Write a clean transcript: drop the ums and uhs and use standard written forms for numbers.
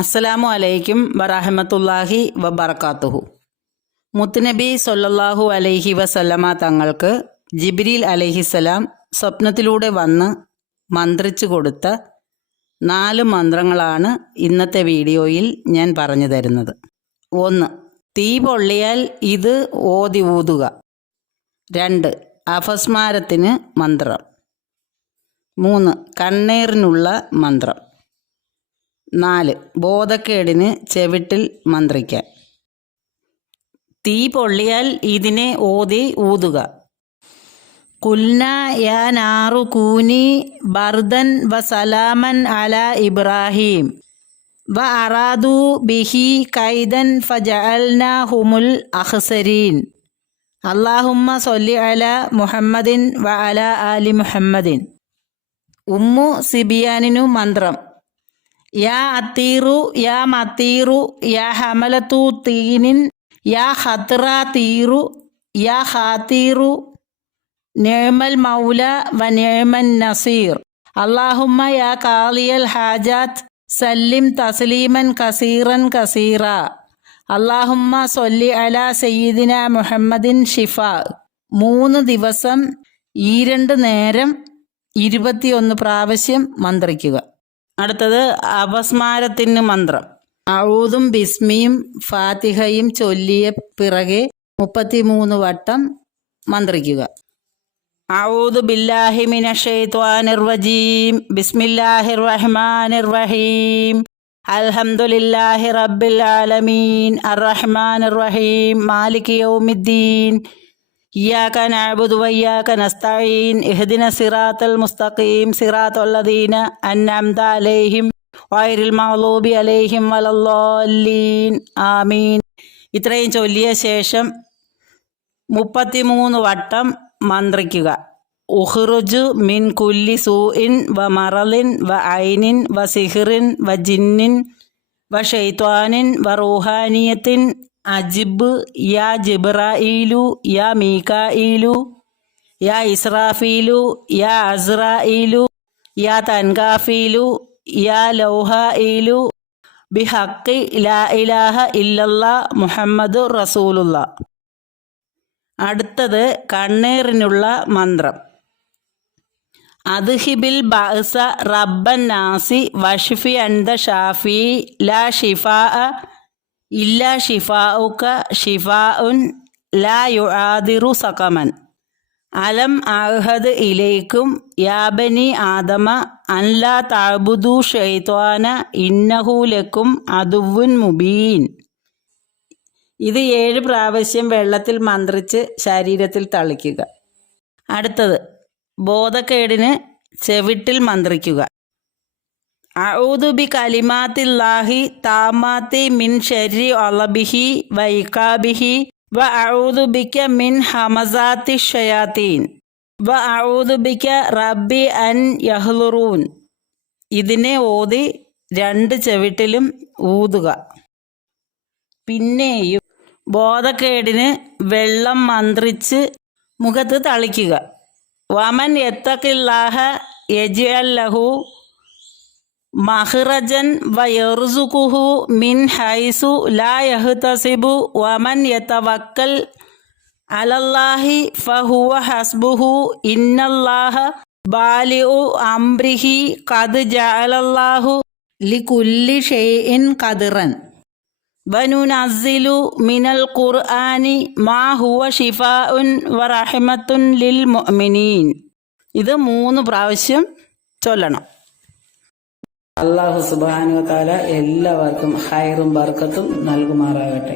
അസ്സലാമു അലൈക്കും വറഹ്മത്തുള്ളാഹി വബറകാതുഹു. മുത്തുനബി സല്ലല്ലാഹു അലൈഹി വസല്ലമ തങ്ങൾക്ക് ജിബ്രീൽ അലൈഹിസ്സലാം സ്വപ്നത്തിലൂടെ വന്ന് മന്ത്രിച്ചു കൊടുത്ത 4 മന്ത്രങ്ങളാണ് ഇന്നത്തെ വീഡിയോയിൽ ഞാൻ പറഞ്ഞു തരുന്നത്. 1. തീ പൊള്ളിയാൽ ഇത് ഓതി ഊതുക. 2. അപസ്മാരത്തിന് മന്ത്രം. 3. കണ്ണേറിനുള്ള മന്ത്രം. 4. ബോധക്കേടിന് ചെവിട്ടിൽ മന്ത്രിക്കാൻ. തീ പൊള്ളിയാൽ ഇതിനെ ഓതി ഊതുക. കുൽന യാ നാറു കൂനി ബർദൻ വ സലാമൻ അല ഇബ്രാഹിം വ അറാദു ബിഹി കൈദൻ ഫജഅൽനാഹുമുൽ അഖ്സരീൻ. അല്ലാഹുമ്മ സ്വല്ലി അല മുഹമ്മദിൻ വ അല ആലി മുഹമ്മദിൻ. ഉമ്മു സിബിയാനിനു മന്ത്രം. യാ അത്തീറു യാ മത്തീറു യാ ഹമലത്തു തീനിൻ യാ ഖത്ര തീറു യാ ഖാതീറു നിഅമൽ മൗല വ നിഅമൻ നസീർ. അല്ലാഹുമ്മ യാ ഖാളിയൽ ഹാജാത്ത് സല്ലിം തസ്ലീമൻ കസീറൻ കസീറ. അല്ലാഹുമ്മ സ്വല്ലി അലാ സയ്യിദിന മുഹമ്മദിൻ ഷിഫാ. 3 ദിവസം 2 നേരം 21 പ്രാവശ്യം മന്ത്രിക്കുക. അടുത്തത് അപസ്മാരത്തിന് മന്ത്രം. അഊദും ബിസ്മിയും ഫാത്തിഹയും ചൊല്ലിയ പിറകെ 33 വട്ടം മന്ത്രിക്കുക. അഊദു ബില്ലാഹി മിനശ് ശൈത്വാനിർ റജീം. ബിസ്മില്ലാഹിർ റഹ്മാനിർ റഹീം. അൽഹംദുലില്ലാഹി റബ്ബിൽ ആലമീൻ അർറഹ്മാനിർ റഹീം മാലികി യൗമിദ്ദീൻ. ഇയ്യാക നഅ്ബുദു വഇയ്യാക നസ്തഈൻ. ഇഹ്ദിന സിറാത്തൽ മുസ്തഖീം സിറാത്തല്ലദീന അൻഅംത അലൈഹിം ഗൈറിൽ മഗ്ളൂബി അലൈഹിം വലദ്ദാല്ലീൻ. ആമീൻ. ഇത്രയും ചൊല്ലിയ ശേഷം 33 വട്ടം മന്ത്രിക്കുക. ഉഖ്റുജു മിൻ കുല്ലി സൂഇൻ വ മറലിൻ വ ഐനിൻ വ സിഹ്റിൻ വ ജിന്നിൻ വ ശൈത്വാനിൻ വ റൂഹാനിയത്തിൻ അജിബ് യാ ജിബ്രായിലു യാ മീകായിലു യാ ഇസ്രാഫീലു യാ അസ്രായിലു യാ തൻകാഫീലു യാ ലൗഹായിലു ബിഹഖി ലാ ഇലാഹ ഇല്ലല്ലാ മുഹമ്മദുർ റസൂലുള്ളാ. അടുത്തത് കണ്ണേറിനുള്ള മന്ത്രം. അദ്ഹിബിൽ ബഅസ റബ്ബൻ നാസി വഷ്ഫി അൻത ഷാഫി ലാ ഷിഫാഅ ഇല്ലാ ഷിഫാഉക ഷിഫാഉൻ ലാ യുആദിറു സഖമൻ. അലം അഅ്ഹദ് ഇലൈക്കും യാ ബനി ആദമ അൻ ലാ തഅ്ബുദു ശൈത്വാന ഇന്നഹു ലക്കും അദുവ്വുൻ മുബീൻ. ഇത് 7 പ്രാവശ്യം വെള്ളത്തിൽ മന്ത്രിച്ച് ശരീരത്തിൽ തളിക്കുക. അടുത്തത് ബോധക്കേടിന് ചെവിട്ടിൽ മന്ത്രിക്കുക. അഊദു ബി കലിമാത്തില്ലാഹി താമാത്തി മിൻ ശർരി അളബിഹി വ ഇഖാബിഹി വ അഊദു ബിക മിൻ ഹമസാത്തി ഷയാത്തീൻ വ അഊദു ബിക റബ്ബി അൻ യഹ്ലുറൂൻ. ഇതിനെ ഓതി 2 ചെവിട്ടിലും ഊതുക. പിന്നെയും ബോധക്കേടിന് വെള്ളം മന്ത്രിച്ച് മുഖത്ത് തളിക്കുക. വമൻ യത്തഖില്ലാഹ യജ്അൽ ലഹു മഖ്റജൻ വ യർസുഖുഹു മിൻ ഹൈസു ലാ യഹ്തസിബു വമൻ യതവക്കൽ അലല്ലാഹി ഫഹുവ ഹസ്ബുഹു ഇന്നല്ലാഹ ബാലിഉ അംരിഹി ഖദ് ജഅലല്ലാഹു ലികുല്ലി ഷൈഇൻ ഖദ്റൻ വനുനസ്സിലു മിനൽ ഖുർആനി മാ ഹുവ ഷിഫാഉൻ വ റഹ്മത്തുൻ ലിൽ മുഅ്മിനീൻ. ഇത് 3 പ്രാവശ്യം ചൊല്ലണം. അല്ലാഹു സുബ്ഹാനഹു വ തആല എല്ലാവർക്കും ഖൈറും ബർക്കത്തും നൽകുമാറാകട്ടെ.